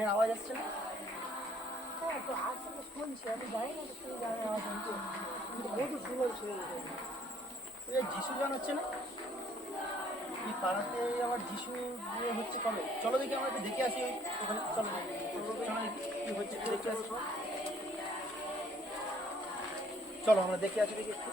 গান গানের আওয়াজ আসছে না? হ্যাঁ শুনছি আমি জানি না গানের আওয়াজ শুনছি। যিশু গান হচ্ছে না? এই পাড়াতে যিশু বিয়ে হচ্ছে কবে? চলো দেখি আমরা একটু দেখে আসি ওখানে। চলো চলো দেখি কি হচ্ছে দেখে আসি চলো আমরা দেখে আসি দেখি একটু।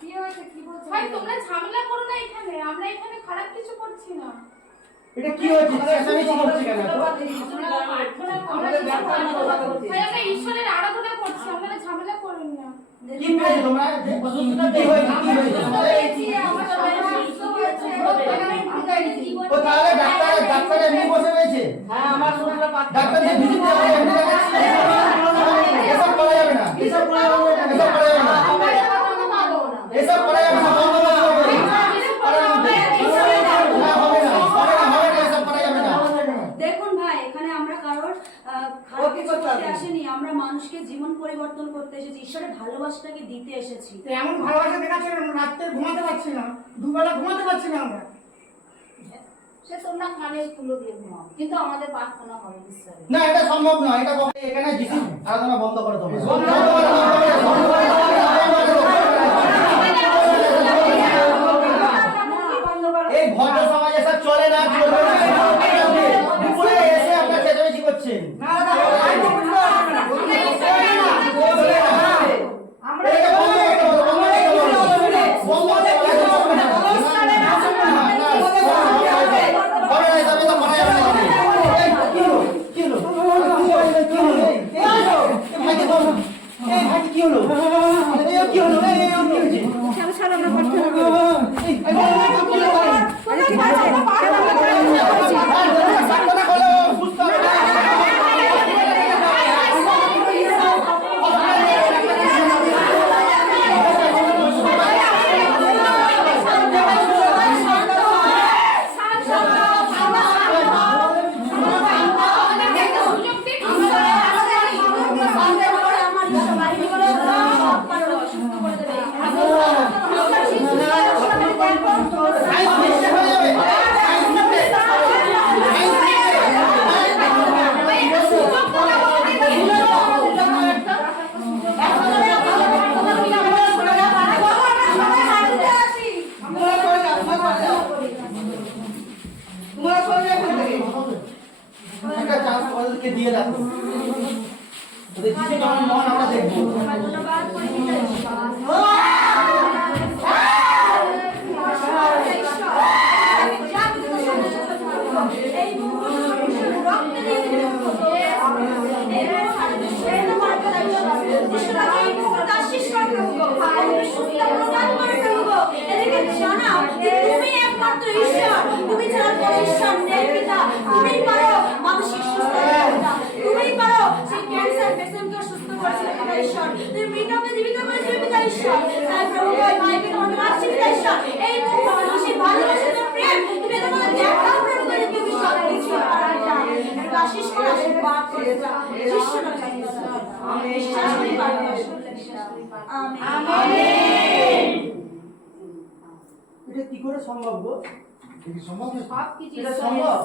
কি হয়েছে কি বলছেন ভাই তোমরা ঝামেলা করো না এখানে আমরা এখানে খারাপ কিছু করছি না এটা কি হচ্ছে আমি কি করছি কেন ভাই আমরা ঈশ্বরের আরাধনা করছি আপনারা ঝামেলা করুন না কি পেয়েছ তোমরা কি হয়েছে কি হয়েছে ও তাহলে ডাক্তার ডাক্তার এমনি বসে রয়েছে হ্যাঁ আমার শরীরটা ডাক্তার ভিজিট করে এসব করা যাবে না এসব করা যাবে না। দেখুন ভাই এখানে আমরা কারোর আহ, খারাপ ওকে কিছু করতে করতে হবে। আসেনি আমরা মানুষকে জীবন পরিবর্তন করতে এসেছি ঈশ্বরের ভালোবাসাটাকে দিতে এসেছি। এমন ভালোবাসা দেখাচ্ছে রাত্রে ঘুমাতে পারছি না দুবেলা ঘুমাতে পারছি না আমরা। সে তোমরা কানে তুলো দিয়ে ঘুমাও কিন্তু আমাদের প্রার্থনা হবে ঈশ্বরে না এটা সম্ভব নয় এটা এখানে আরাধনা বন্ধ করে দেবো বন্ধ করে দেবো, বন্ধ করে দেবো, বন্ধ করে দেবো। এই ভদ্র সমাজ এসব চলে না চলবে না দুপুরে এসে আপনার চেঁচামেচি করছেন এটা বন্ধ করতে হবে, বন্ধ করতে হবে। বন্ধ করতে হবে, চলবে না। না, না, হবে না, এসব এসব করা যাবে না। এই, কি হলো? কি হলো? এই, কি হলো? এই, চান্স তোমাদেরকে দিয়ে রাখো ওদের কিছু কেমন মন আমরা দেখবো এটা কি করে সম্ভব গো সব কিছু এটা সম্ভব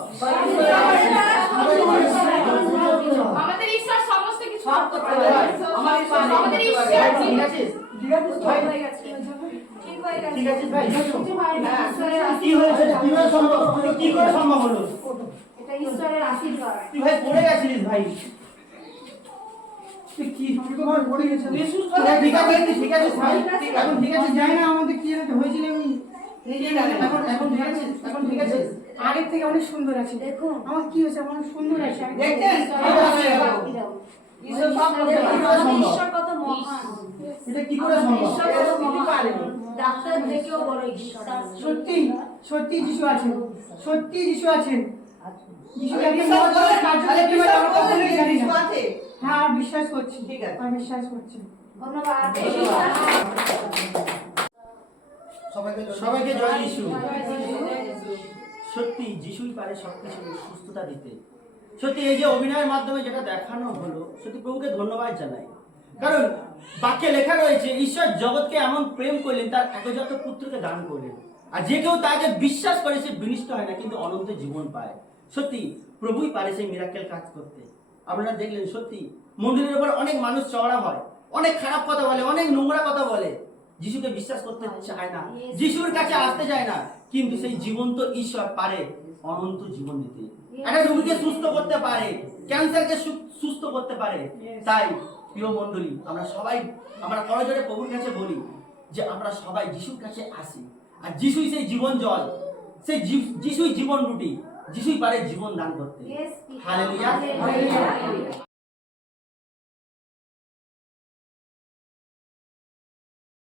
আমাদের ঈশ্বর সমস্ত কিছু। আমার ঈশ্বর আমাদের ঈশ্বর ঠিক আছে ঠিক আছে ভাই ঠিক আছে ভাই কি হয়েছে? কি করে সম্ভব কি করে সম্ভব হলো? এটা ঈশ্বরের আশীর্বাদ। তুই ভাই পড়ে গেছিলিস ভাই। কি আমি পড়ে গেছিলাম ঠিক আছে ঠিক আছে ভাই। এখন ঠিক আছে জানি না আমাদের কি হয়েছিল আমি নিজেই জানে না। এখন এখন ঠিক আছে এখন ঠিক আছে। আগের থেকে অনেক সুন্দর আছে। দেখো আমার কি হয়েছে? আমার অনেক সুন্দর আছে। ঈশ্বর কত মহান। এটা কি করে সম্ভব? ডাক্তার বড় ঈশ্বর সত্যি সত্যি যিশু আছেন সত্যি যিশু আছেন। হ্যাঁ বিশ্বাস করছি। ঠিক আছে। আমি বিশ্বাস করছি। ধন্যবাদ। সবাইকে সবাইকে জয় যিশু। সত্যি যিশুই পারে সবকিছু সুস্থতা দিতে। সত্যি এই যে অভিনয়ের মাধ্যমে যেটা দেখানো হলো সত্যি প্রভুকে ধন্যবাদ জানাই। কারণ বাক্যে লেখা রয়েছে ঈশ্বর জগৎকে এমন প্রেম করলেন তার একজাত পুত্রকে দান করলেন। আর যে কেউ তাকে বিশ্বাস করে সে বিনিষ্ট হয় না কিন্তু অনন্ত জীবন পায়। সত্যি প্রভুই পারে সেই মিরাক্কেল কাজ করতে। আপনারা দেখলেন সত্যি মন্দিরের উপর অনেক মানুষ চড়া হয় অনেক খারাপ কথা বলে অনেক নোংরা কথা বলে। যিশুকে বিশ্বাস করতে চায় না যিশুর কাছে আসতে চায় না কিন্তু সেই জীবন্ত ঈশ্বর পারে অনন্ত জীবন দিতে। একটা রোগীকে সুস্থ করতে পারে ক্যান্সারকে সুস্থ করতে পারে। তাই প্রিয় মণ্ডলী আমরা সবাই আমরা করজোরে প্রভুর কাছে বলি যে আমরা সবাই যিশুর কাছে আসি। আর যিশুই সেই জীবন জল সেই যিশুই জীবন রুটি যিশুই পারে জীবন দান করতে। হালেলুয়া.